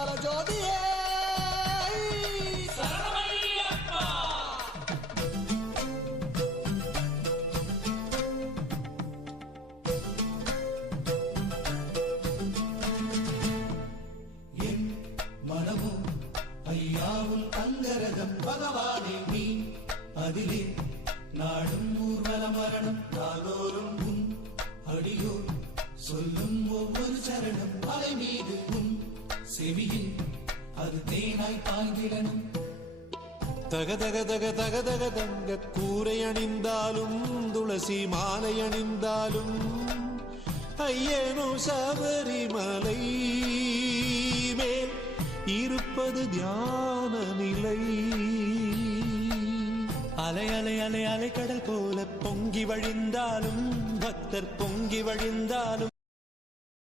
பரமல ஜோதியே என் மனமோ ஐயாவும் தங்கரகம் பகவானே நீ அதிலே நாடும் ஊர்வல மரணம் நாளோறும் உன் அடியோ சொல்லும் ஒவ்வொரு சரணம் அலை மீது உன் செவியில் அது தேனாய் பாய்ந்திடணும். தக தக தக தக தக தங்க கூரை அணிந்தாலும் துளசி மாலை அணிந்தாலும் ஐயனோ சபரிமலை மேல் இருப்பது தியான நிலை. அலை அலை அலை அலை கடல் போல பொங்கி வழிந்தாலும் பக்தர் பொங்கி வழிந்தாலும்